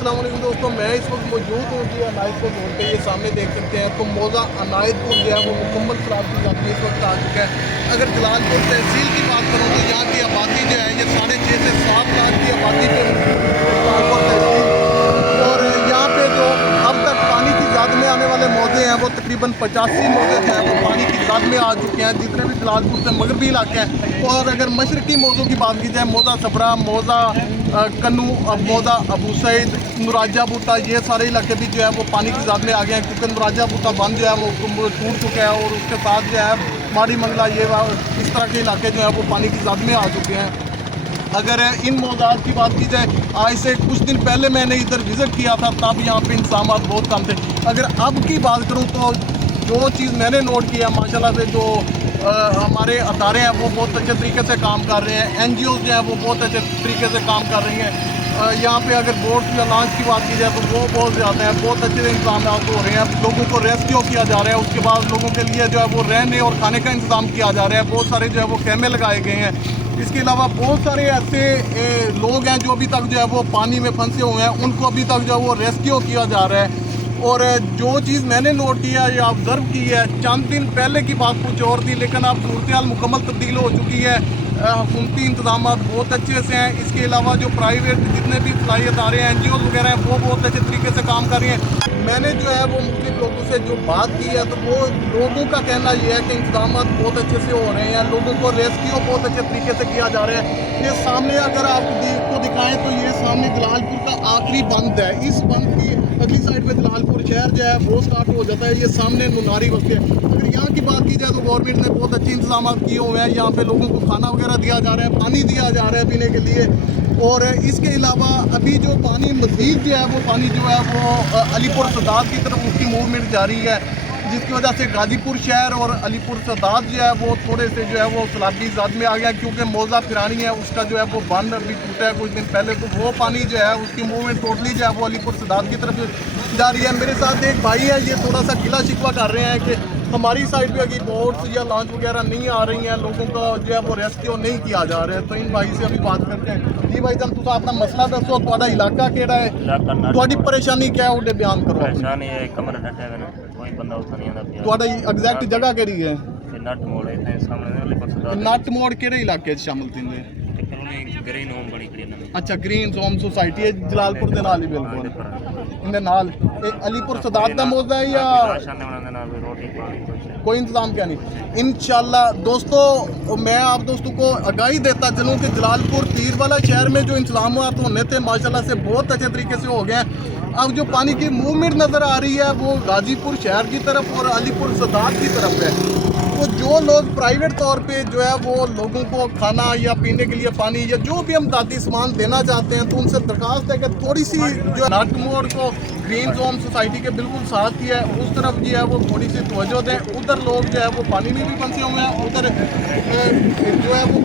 अस्सलाम वालेकुम दोस्तों, मैं इस वक्त मौजूद हूँ जी अनायतपुर रोड पे। ये सामने देख सकते हैं तो मौजा अनायतपुर जो है वो मुकम्मल सलाब की जाती है, इस वक्त आ चुका है। अगर जलालपुर तहसील की बात करूँ तो यहाँ की आबादी जो है ये 6.5 से 7 लाख की आबादी पे जलालपुर तहसील। और यहाँ पे जो अब तक पानी की ज़द में आने वाले मौजे हैं वो तकरीबन 85 मौजे जो हैं वो पानी की ज़द में आ चुके हैं, जितने भी जलालपुर से मगरबी इलाके हैं। और अगर मशरकी मौजों की बात की जाए, मौजा सबरा, मौजा कन्नू, मौजा अबू सईद, नुराजा बूटा, ये सारे इलाके भी जो है वो पानी की ज़द में आ गए हैं, क्योंकि नुराजा बूटा बंद जो है वो टूट चुका है। और उसके साथ जो है माड़ी मंगला, ये इस तरह के इलाके जो है वो पानी की ज़द में आ चुके हैं। अगर इन मौज़ूआत की बात की जाए, आज से कुछ दिन पहले मैंने इधर विज़िट किया था, तब यहाँ पे इंतज़ाम बहुत कम थे। अगर अब की बात करूँ तो जो चीज़ मैंने नोट किया माशाल्लाह से, जो हमारे अदारे हैं वो बहुत अच्छे तरीके से काम कर रहे हैं, NGOs जो हैं वो बहुत अच्छे तरीके से काम कर रही हैं। यहाँ पे अगर बोट्स या लॉन्च की बात की जाए तो वो बहुत ज़्यादा हैं, बहुत अच्छे इंतजाम हो रहे हैं। लोगों को रेस्क्यू किया जा रहा है, उसके बाद लोगों के लिए जो है वो रहने और खाने का इंतज़ाम किया जा रहा है। बहुत सारे जो है वो खेमे लगाए गए हैं। इसके अलावा बहुत सारे ऐसे लोग हैं जो अभी तक जो है वो पानी में फंसे हुए हैं, उनको अभी तक जो है वो रेस्क्यू किया जा रहा है। और जो चीज़ मैंने नोट किया या ऑब्ज़र्व की है, चंद दिन पहले की बात कुछ और थी, लेकिन अब सूरत हाल मुकम्मल तब्दील हो चुकी है। हुकूमती इंतजाम बहुत अच्छे से हैं। इसके अलावा जो प्राइवेट जितने भी फलाई अदारे हैं, NGOs वगैरह हैं, वो बहुत अच्छे तरीके से काम कर रही हैं। मैंने जो है वो मुख्तलिफ लोगों से जो बात की है, तो वो लोगों का कहना ये है कि इंतजाम बहुत अच्छे से हो रहे हैं, लोगों को रेस्क्यू बहुत अच्छे तरीके से किया जा रहा है। ये सामने अगर आपको दिखाएं तो ये सामने जलालपुर का आखिरी बंद है। इस बंद की अगली साइड पे जलालपुर शहर जो है वो स्टार्ट हो जाता है। ये सामने नुनारी वक्त है। अगर यहाँ की बात की जाए तो गवर्नमेंट ने बहुत अच्छे इंतजाम किए हुए हैं। यहाँ पे लोगों को खाना वगैरह दिया जा रहा है, पानी दिया जा रहा है पीने के लिए। और इसके अलावा अभी जो पानी मज़ीद जो है वो पानी जो है वो अलीपुर सदात की तरफ उसकी मूवमेंट जारी है, जिसकी वजह से गाजीपुर शहर और अलीपुर सदात जो है वो थोड़े से जो है वो सैलाबी ज़द में आ गया, क्योंकि मौजा फिरानी है उसका जो है वो बंद अभी टूटा है कुछ दिन पहले। तो वो पानी जो है उसकी मूवमेंट टोटली जो है वो अलीपुर सदात की तरफ जा रही है। मेरे साथ एक भाई है, ये थोड़ा सा गिला शिकवा कर रहे हैं कि हमारी साइड पे अभी बोट्स या लॉन्च वगैरह नहीं आ रही हैं, लोगों का जो है वो रेस्क्यू नहीं किया जा रहा है। तो इन भाई से अभी बात करते हैं। जी भाई साहब, तुम अपना मसला दसो, तुम्हारा इलाका केड़ा है, तुम्हारी परेशानी क्या है, उन्हें बयान करो। परेशानी है कमर डटे है, कोई बंदा उठा नहीं आता। तुम्हारा एग्जैक्ट जगह केड़ी है? नट मोड़ है सामने वाले पासे। नट मोड़ केड़े इलाके च शामिल थिंदे? ग्रीन होम बनी खड़ी है। अच्छा, ग्रीन होम सोसाइटी है जलालपुर दे नाल ही बिल्कुल इनदे नाल। अलीपुर सदात दा मौजा है या रोटी पानी कोई इंतजाम क्या नहीं? इंशाल्लाह दोस्तों, मैं आप दोस्तों को आगाही देता चलूँ कि जलालपुर तीर वाला शहर में जो इंतजाम होने थे माशाल्लाह से बहुत अच्छे तरीके से हो गए हैं। अब जो पानी की मूवमेंट नज़र आ रही है वो गाजीपुर शहर की तरफ और अलीपुर सदात की तरफ है। तो जो लोग प्राइवेट तौर पे जो है वो लोगों को खाना या पीने के लिए पानी या जो भी हम दादी सामान देना चाहते हैं, तो उनसे दरख्वास्त है कि थोड़ी सी जो नट मोड़ को ग्रीन जोन सोसाइटी के बिल्कुल साथ ही है, उस तरफ जो है वो थोड़ी सी तवज्जो दें। उधर लोग जो है वो पानी में भी फंसे हुए हैं, उधर जो है वो